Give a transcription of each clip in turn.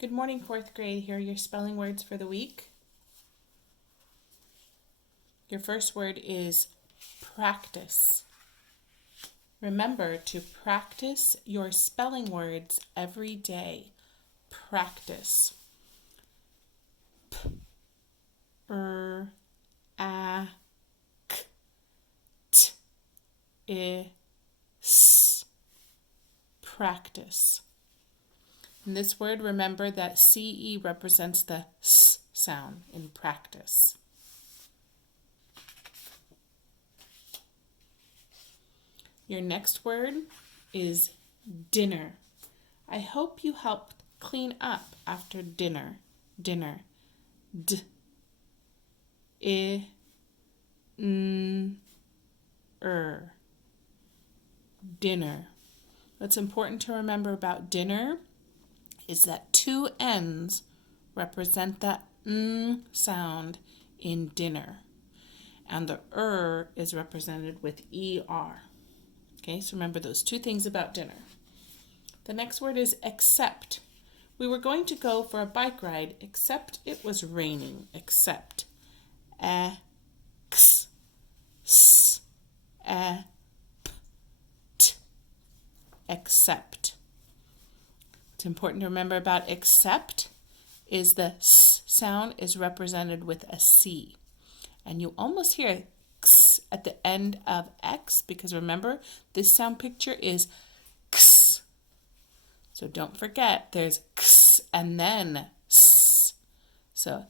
Good morning, fourth grade. Here are your spelling words for the week. Your first word is practice. Remember to practice your spelling words every day. Practice. P, R, A, K, T, I, S. Practice. In this word, remember that CE represents the S sound in practice. Your next word is dinner. I hope you helped clean up after dinner. Dinner. D, I, N, Er. Dinner. What's important to remember about dinner is that two N's represent the N sound in dinner, and the is represented with ER. Okay, so remember those two things about dinner. The next word is accept. We were going to go for a bike ride, except it was raining. Accept. X, S, P, T. Accept. What's important to remember about accept is the S sound is represented with a C. And you almost hear X at the end of X because remember, this sound picture is X. So don't forget, there's X and then S. So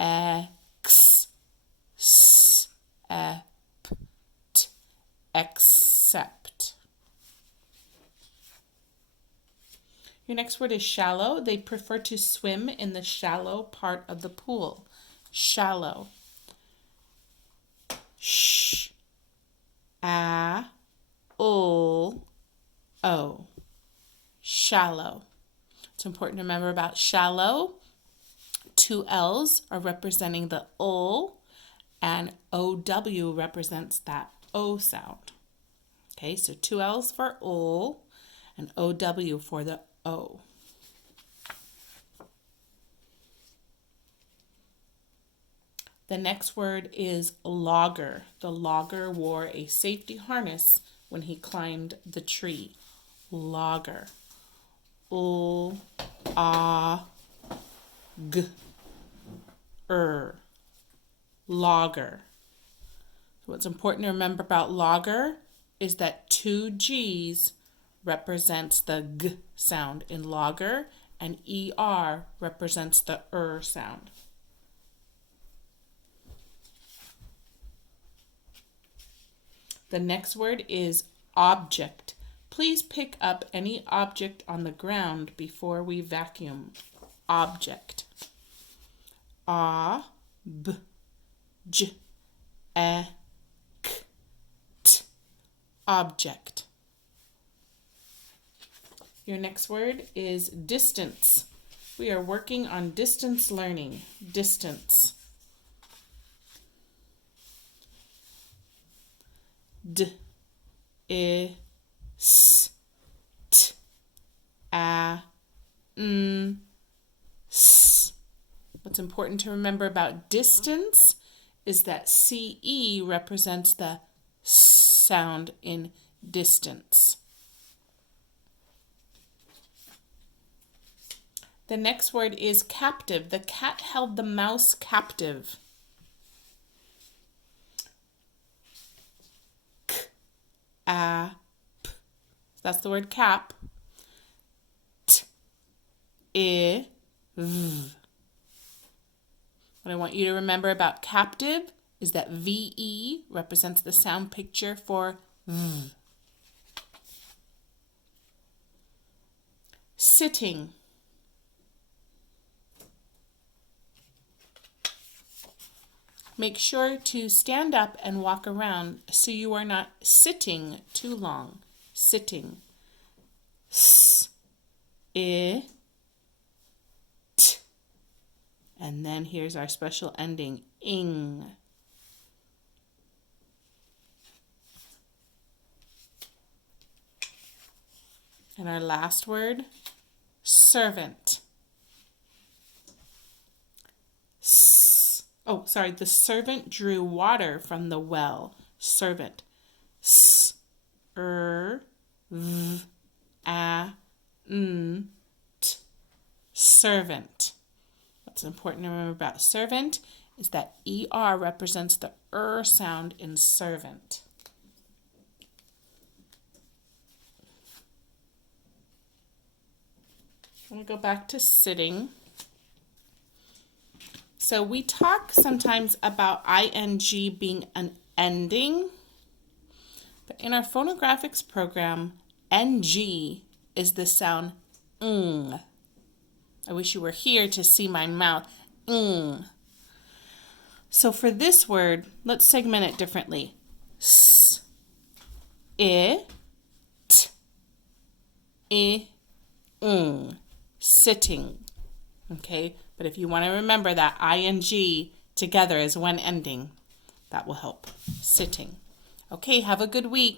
X, S, P, T. Accept. Your next word is shallow. They prefer to swim in the shallow part of the pool. Shallow. Sh, A, O. Shallow. It's important to remember about shallow. Two L's are representing the O, and OW represents that O sound. Okay, so two L's for O, and OW for the O. The next word is logger. The logger wore a safety harness when he climbed the tree. Logger. O, A, G, Logger. So what's important to remember about logger is that two G's represents the G sound in logger, and ER represents the sound. The next word is object. Please pick up any object on the ground before we vacuum. Object. A, B, J, E, K, T. Object. Your next word is distance. We are working on distance learning. Distance. D, I, S, T, A, N, S. What's important to remember about distance is that CE represents the S sound in distance. The next word is captive. The cat held the mouse captive. K, A, P. That's the word cap. T, I, V. What I want you to remember about captive is that VE represents the sound picture for V. Sitting. Make sure to stand up and walk around so you are not sitting too long. Sitting. S, I, T. And then here's our special ending, ing. And our last word, servant. The servant drew water from the well. Servant. S, v, a, n, t. Servant. What's important to remember about servant is that ER represents the sound in servant. I'm going to go back to sitting. So we talk sometimes about ing being an ending, but in our phonographics program, ng is the sound ng. I wish you were here to see my mouth. Ng. So for this word, let's segment it differently. S, I, t, I, ng. Sitting. Okay, but if you want to remember that ing together as one ending, that will help. Sitting. Okay, have a good week.